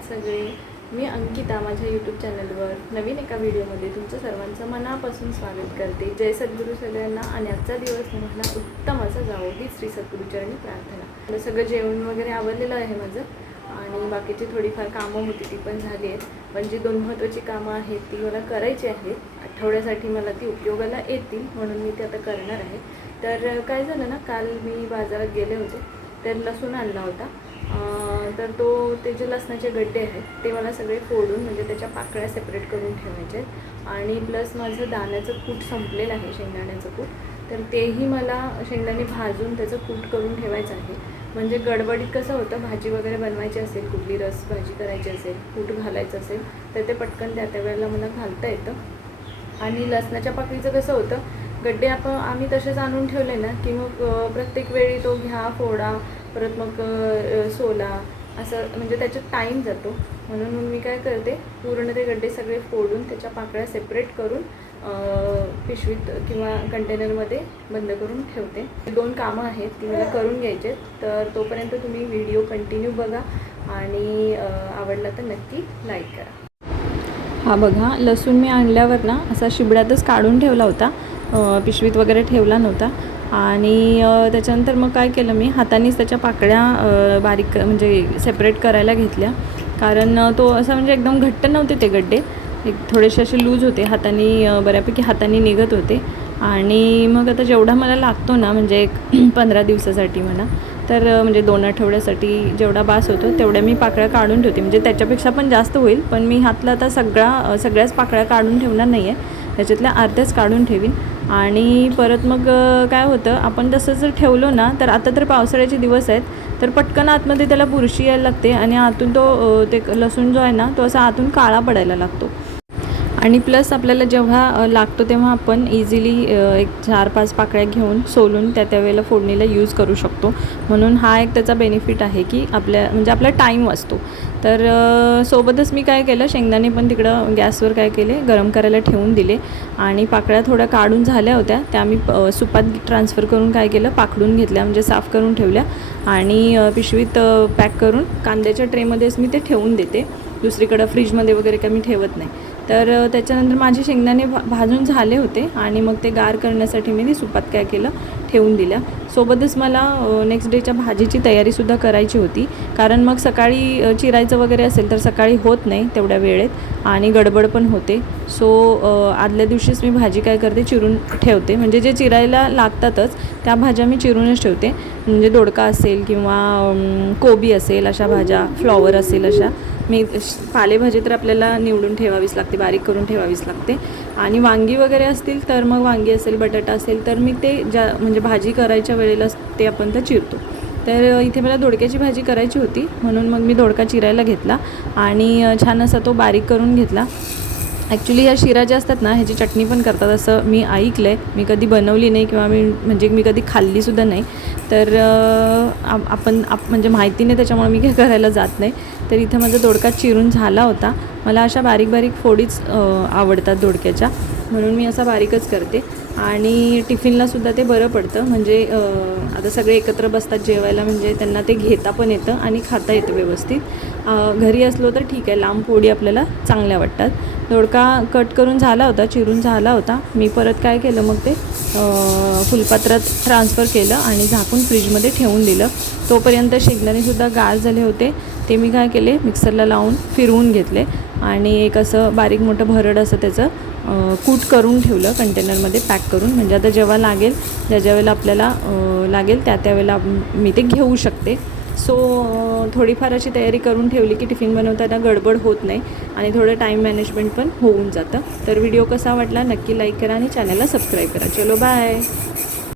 आहात सगळे. मी अंकिता माझ्या यूट्यूब चॅनलवर नवीन एका व्हिडिओमध्ये तुमचं सर्वांचं मनापासून स्वागत करते. जय सद्गुरू सगळ्यांना आणि आजचा दिवस तुम्हाला उत्तम असा जावो ही श्री सद्गुरूचरणी प्रार्थना. सगळं जेवण वगैरे आवडलेलं आहे माझं आणि बाकीची थोडीफार कामं होती ती पण झाली आहेत. पण जी दोन महत्त्वाची कामं आहेत ती मला करायची आहेत. आठवड्यासाठी मला ती उपयोगाला येतील म्हणून मी ते आता करणार आहे. तर काय झालं ना काल मी बाजारात गेले होते. तर लसूण आणला होता. त्यानंतर तर तो ते जे लसणाचे गड्डे आहेत ते मला सगळे फोडून म्हणजे त्याच्या पाकळ्या सेपरेट करून ठेवायचे. आहेत आणि प्लस माझं दाण्याचं कूट संपलेलं आहे शेंगदाण्याचं कूट. तर तेही मला शेंगदाणे भाजून त्याचं कूट करून ठेवायचं आहे. म्हणजे गडबडीत कसं होतं भाजी वगैरे बनवायची असेल कुठली रस भाजी करायची असेल कूट घालायचं असेल तर ते पटकन त्या त्या वेळेला मला घालता येतं. आणि लसणाच्या पाकळीचं कसं होतं गड्डे आपण आम्ही तसेच आणून ठेवले ना की मग प्रत्येक वेळी तो घ्या फोडा परत मग सोला असं म्हणजे त्याच्यात टाईम जातो. म्हणून मग मी काय करते पूर्ण ते गड्डे सगळे फोडून त्याच्या पाकळ्या सेपरेट करून पिशवीत किंवा कंटेनरमध्ये बंद करून ठेवते. दोन कामं आहेत ती मला करून घ्यायचे तर तोपर्यंत तुम्ही व्हिडिओ कंटिन्यू बघा आणि आवडला तर नक्की लाईक करा. हा बघा लसूण मी आणल्यावर ना असा शिबड्यातच काढून ठेवला होता. पिशवीत वगैरे ठेवला नव्हता. आणि त्याच्यानंतर मग काय केलं मी हातानेच त्याच्या पाकळ्या बारीक म्हणजे सेपरेट करायला घेतल्या. कारण तो असं म्हणजे एकदम घट्ट नव्हते ते गड्डे. एक थोडेसे असे लूज होते हाताने बऱ्यापैकी हाताने निघत होते. आणि मग आता जेवढा मला लागतो ना म्हणजे एक पंधरा दिवसासाठी म्हणा तर म्हणजे दोन आठवड्यासाठी जेवढा बास होतो तेवढ्या मी पाकळ्या काढून ठेवते. म्हणजे त्याच्यापेक्षा पण जास्त होईल पण मी हातला आता सगळा सगळ्याच पाकळ्या काढून ठेवणार नाही आहे त्याच्यातल्या अर्ध्याच काढून ठेवीन. आणि परत मग काय होतं आपण तसं जर ठेवलो ना तर आता तर पावसाळ्याचे दिवस आहेत तर पटकन आतमध्ये त्याला बुरशी यायला लागते आणि आतून तो ते लसूण जो आहे ना तो असा आतून काळा पडायला लागतो. आणि प्लस आपल्याला जेव्हा लागतो तेव्हा आपण इझिली एक चार पाच पाकळ्या घेऊन सोलून त्या त्यावेळेला फोडणीला यूज करू शकतो. म्हणून हा एक त्याचा बेनिफिट आहे की आपल्या म्हणजे आपला टाईम वाचतो. तर सोबतच मी काय केलं शेंगदाणे पण तिकडं गॅसवर काय केले गरम करायला ठेवून दिले. आणि पाकळ्या थोड्या काढून झाल्या होत्या. त्या मी सुपात ट्रान्सफर करून काय केलं पाकडून घेतल्या म्हणजे साफ करून ठेवल्या. आणि पिशवीत पॅक करून कांद्याच्या ट्रेमध्येच मी ते ठेवून देते. दुसरीकडं फ्रीजमध्ये वगैरे काय मी ठेवत नाही. तर त्याच्यानंतर माझे शेंगदाणे भा भाजून झाले होते आणि मग ते गार करण्यासाठी मी ते सुपात काय केलं ठेवून दिल्या. सोबतच मला नेक्स्ट डेच्या भाजीची तयारीसुद्धा करायची होती. कारण मग सकाळी चिरायचं वगैरे असेल तर सकाळी होत नाही तेवढ्या वेळेत आणि गडबड पण होते. सो आदल्या दिवशीच मी भाजी काय करते? चिरून ठेवते. म्हणजे जे चिरायला लागतातच त्या भाज्या मी चिरूनच ठेवते. म्हणजे दोडका असेल किंवा कोबी असेल अशा भाज्या फ्लॉवर असेल अशा. मी पालेभाजी तर आपल्याला निवडून ठेवावीच लागते बारीक करून ठेवावीच लागते. आणि वांगी वगैरे असतील तर मग वांगी असेल बटाटा असेल तर मी ते ज्या म्हणजे म्हणजे भाजी करायच्या वेळेला ते आपण तर चिरतो. तर इथे मला दोडक्याची भाजी करायची होती म्हणून मग मी दोडका चिरायला घेतला आणि छान असा तो बारीक करून घेतला. ॲक्च्युली ह्या शिरा ज्या असतात ना ह्याची चटणी पण करतात असं मी ऐकलं आहे मी कधी बनवली नाही किंवा मी म्हणजे मी कधी खाल्लीसुद्धा नाही. तर आप- आपण आप म्हणजे माहिती नाही त्याच्यामुळे मी काय करायला जात नाही. तर इथं माझा दोडका चिरून झाला होता. मला अशा बारीक बारीक फोडीच आवडतात दोडक्याच्या. म्हणून मी असा बारीकच करते. आणि टिफिनलासुद्धा ते बरं पडतं. म्हणजे आता सगळे एकत्र बसतात जेवायला म्हणजे त्यांना ते घेता पण येतं आणि खाता येतं व्यवस्थित. घरी असलो तर ठीक आहे. लांब पोळी आपल्याला चांगल्या वाटतात. दोडका कट करून झाला होता चिरून झाला होता. मी परत काय केलं मग ते फुलपात्रात ट्रान्सफर केलं आणि झाकून फ्रीजमध्ये ठेवून दिलं. तोपर्यंत शेंगदाणेसुद्धा गार झाले होते. ते मी काय केले? मिक्सरला लावून फिरवून घेतले. आणि एक असं बारीक मोठं भरड असं त्याचं कूट करून ठेवलं कंटेनरमध्ये पॅक करून. म्हणजे आता जेव्हा लागेल ज्या ज्या वेळेला आपल्याला लागेल त्या त्यावेळेला मी ते घेऊ शकते. सो थोडीफार अशी तयारी करून ठेवली की टिफिन बनवताना गडबड होत नाही आणि थोडं टाईम मॅनेजमेंट पण होऊन जातं. तर व्हिडिओ कसा वाटला नक्की लाईक करा आणि चॅनलला सबस्क्राईब करा. चलो बाय